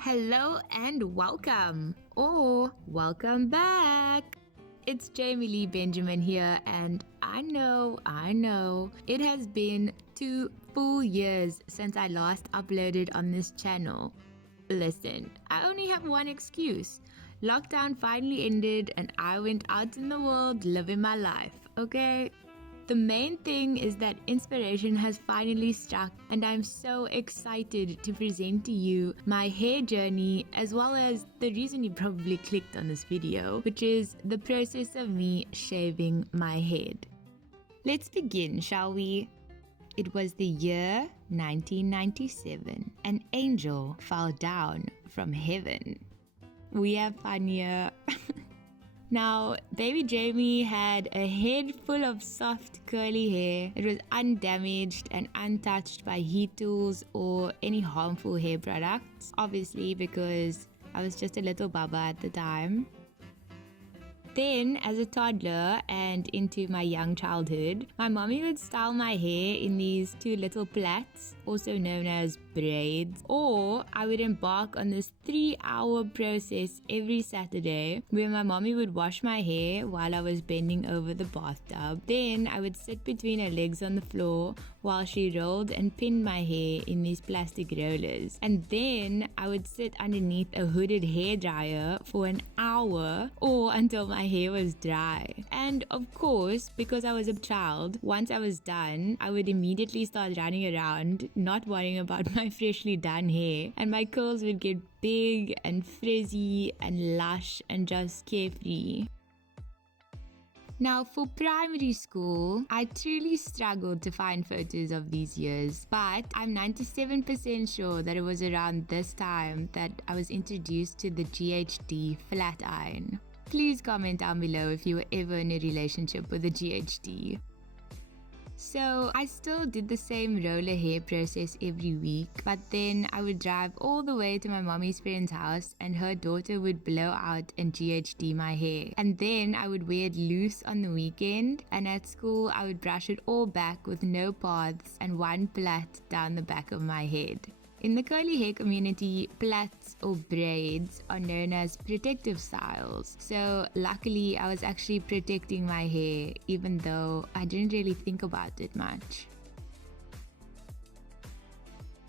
Hello and welcome, or welcome back. It's Jamie Lee Benjamin here, and I know, it has been 2 full years since I last uploaded on this channel. Listen, I only have one excuse. Lockdown finally ended and I went out in the world living my life, okay? The main thing is that inspiration has finally struck, and I'm so excited to present to you my hair journey, as well as the reason you probably clicked on this video, which is the process of me shaving my head. Let's begin, shall we? It was the year 1997. An angel fell down from heaven. We have fun here. Now, baby Jamie had a head full of soft curly hair. It was undamaged and untouched by heat tools or any harmful hair products, obviously because I was just a little baba at the time. Then, as a toddler and into my young childhood, my mommy would style my hair in these 2 little plaits, also known as braids, or I would embark on this 3-hour process every Saturday where my mommy would wash my hair while I was bending over the bathtub. Then I would sit between her legs on the floor while she rolled and pinned my hair in these plastic rollers. And then I would sit underneath a hooded hairdryer for an hour or until my hair was dry. And of course, because I was a child, once I was done, I would immediately start running around, not worrying about my freshly done hair, and my curls would get big and frizzy and lush and just carefree. Now, for primary school, I truly struggled to find photos of these years, but I'm 97% sure that it was around this time that I was introduced to the GHD flat iron. Please comment down below if you were ever in a relationship with a GHD. So I still did the same roller hair process every week, but then I would drive all the way to my mommy's friend's house and her daughter would blow out and GHD my hair. And then I would wear it loose on the weekend, and at school I would brush it all back with no paths and 1 plait down the back of my head. In the curly hair community, plaits or braids are known as protective styles. So luckily I was actually protecting my hair, even though I didn't really think about it much.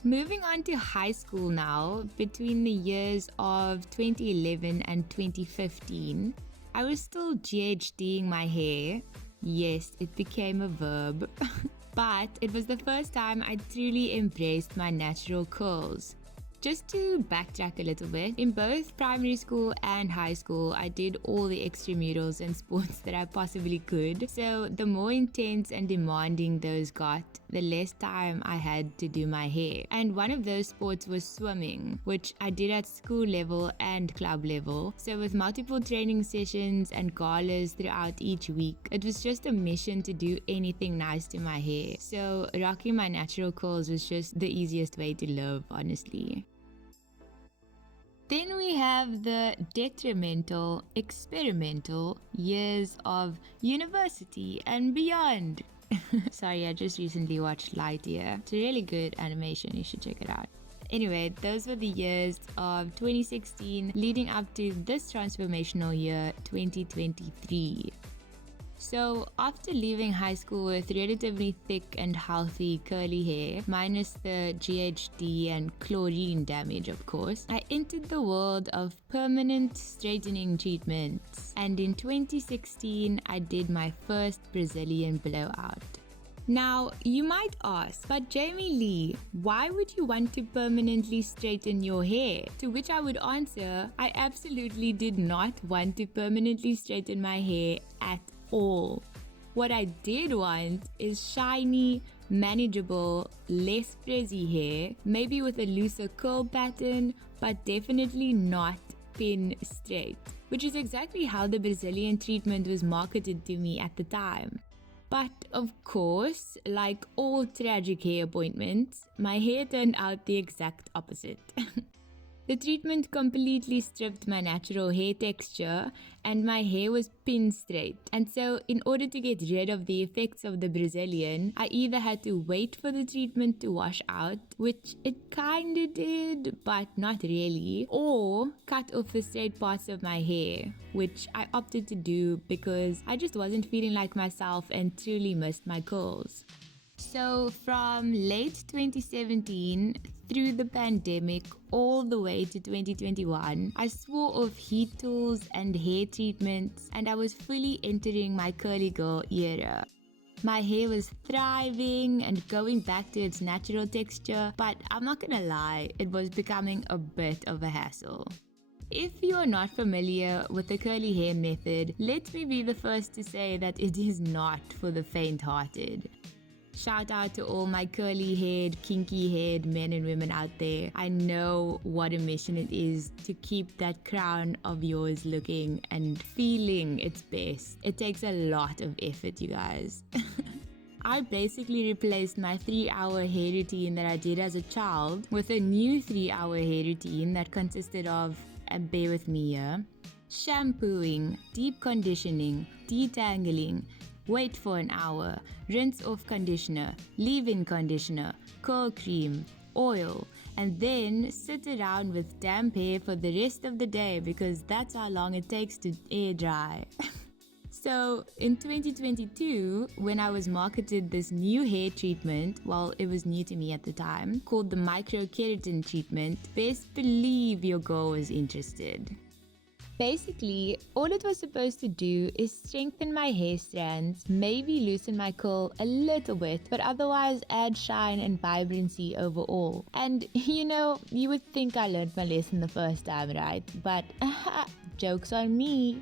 Moving on to high school now, between the years of 2011 and 2015, I was still GHDing my hair. Yes, it became a verb. But it was the first time I truly embraced my natural curls. Just to backtrack a little bit, in both primary school and high school, I did all the extramurals and sports that I possibly could. So the more intense and demanding those got, the less time I had to do my hair. And one of those sports was swimming, which I did at school level and club level. So with multiple training sessions and galas throughout each week, it was just a mission to do anything nice to my hair. So rocking my natural curls was just the easiest way to live, honestly. Then we have the detrimental, experimental years of university and beyond. Sorry, I just recently watched Lightyear. It's a really good animation, you should check it out. Anyway, those were the years of 2016 leading up to this transformational year, 2023. So after leaving high school with relatively thick and healthy curly hair, minus the GHD and chlorine damage of course, I entered the world of permanent straightening treatments. And in 2016, I did my first Brazilian blowout. Now, you might ask, but Jamie Lee, why would you want to permanently straighten your hair? To which I would answer, I absolutely did not want to permanently straighten my hair at all. What I did want is shiny, manageable, less frizzy hair, maybe with a looser curl pattern, but definitely not pin straight, which is exactly how the Brazilian treatment was marketed to me at the time. But of course, like all tragic hair appointments, my hair turned out the exact opposite. The treatment completely stripped my natural hair texture and my hair was pin straight. And so in order to get rid of the effects of the Brazilian, I either had to wait for the treatment to wash out, which it kinda did, but not really, or cut off the straight parts of my hair, which I opted to do because I just wasn't feeling like myself and truly missed my curls. So from late 2017 through the pandemic all the way to 2021, I swore off heat tools and hair treatments and I was fully entering my curly girl era. My hair was thriving and going back to its natural texture, but I'm not gonna lie, it was becoming a bit of a hassle. If you're not familiar with the curly hair method, let me be the first to say that it is not for the faint-hearted. Shout out to all my curly-haired, kinky-haired men and women out there. I know what a mission it is to keep that crown of yours looking and feeling its best. It takes a lot of effort, you guys. I basically replaced my 3-hour hair routine that I did as a child with a new 3-hour hair routine that consisted of, and bear with me here, shampooing, deep conditioning, detangling, wait for an hour, rinse off conditioner, leave-in conditioner, curl cream, oil, and then sit around with damp hair for the rest of the day because that's how long it takes to air dry. So in 2022, when I was marketed this new hair treatment, well, it was new to me at the time, called the micro-keratin treatment, best believe your girl was interested. Basically, all it was supposed to do is strengthen my hair strands, maybe loosen my curl a little bit, but otherwise add shine and vibrancy overall. And you would think I learned my lesson the first time, right? But joke's on me.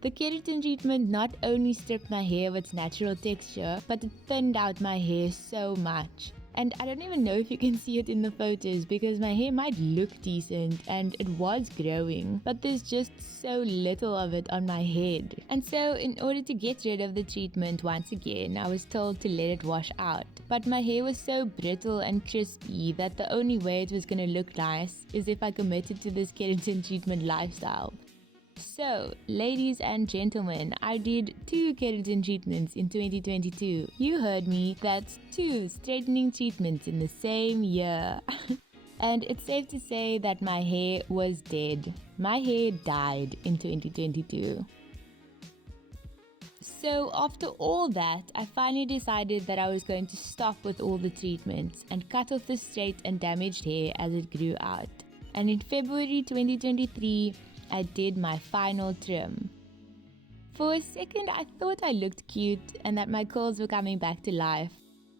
The keratin treatment not only stripped my hair of its natural texture, but it thinned out my hair so much. And I don't even know if you can see it in the photos because my hair might look decent and it was growing, but there's just so little of it on my head. And so in order to get rid of the treatment once again, I was told to let it wash out. But my hair was so brittle and crispy that the only way it was going to look nice is if I committed to this keratin treatment lifestyle. So, ladies and gentlemen, I did 2 keratin treatments in 2022. You heard me, that's 2 straightening treatments in the same year. And it's safe to say that my hair was dead. My hair died in 2022. So after all that, I finally decided that I was going to stop with all the treatments and cut off the straight and damaged hair as it grew out. And in February 2023, I did my final trim. For a second, I thought I looked cute and that my curls were coming back to life.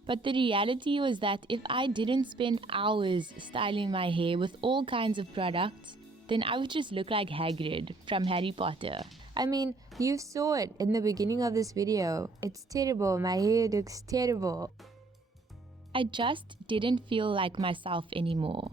But the reality was that if I didn't spend hours styling my hair with all kinds of products, then I would just look like Hagrid from Harry Potter. I mean, you saw it in the beginning of this video. It's terrible, my hair looks terrible. I just didn't feel like myself anymore.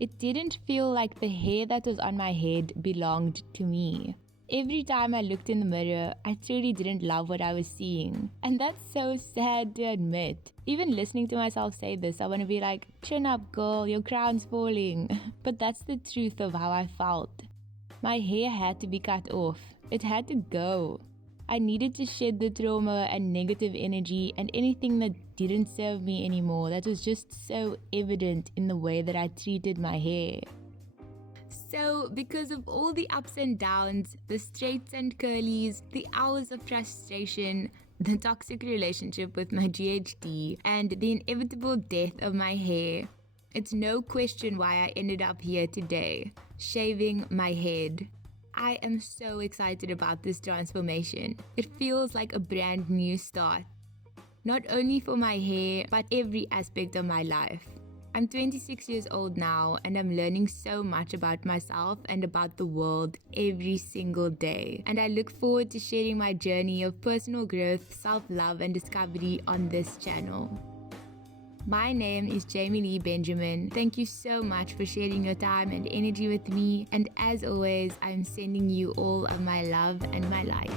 It didn't feel like the hair that was on my head belonged to me. Every time I looked in the mirror, I truly didn't love what I was seeing. And that's so sad to admit. Even listening to myself say this, I want to be like, chin up girl, your crown's falling. But that's the truth of how I felt. My hair had to be cut off. It had to go. I needed to shed the trauma and negative energy and anything that didn't serve me anymore that was just so evident in the way that I treated my hair. So, because of all the ups and downs, the straights and curlies, the hours of frustration, the toxic relationship with my GHD, and the inevitable death of my hair, it's no question why I ended up here today, shaving my head. I am so excited about this transformation. It feels like a brand new start. Not only for my hair, but every aspect of my life. I'm 26 years old now and I'm learning so much about myself and about the world every single day. And I look forward to sharing my journey of personal growth, self-love and discovery on this channel. My name is Jamie Lee Benjamin. Thank you so much for sharing your time and energy with me. And as always, I'm sending you all of my love and my light.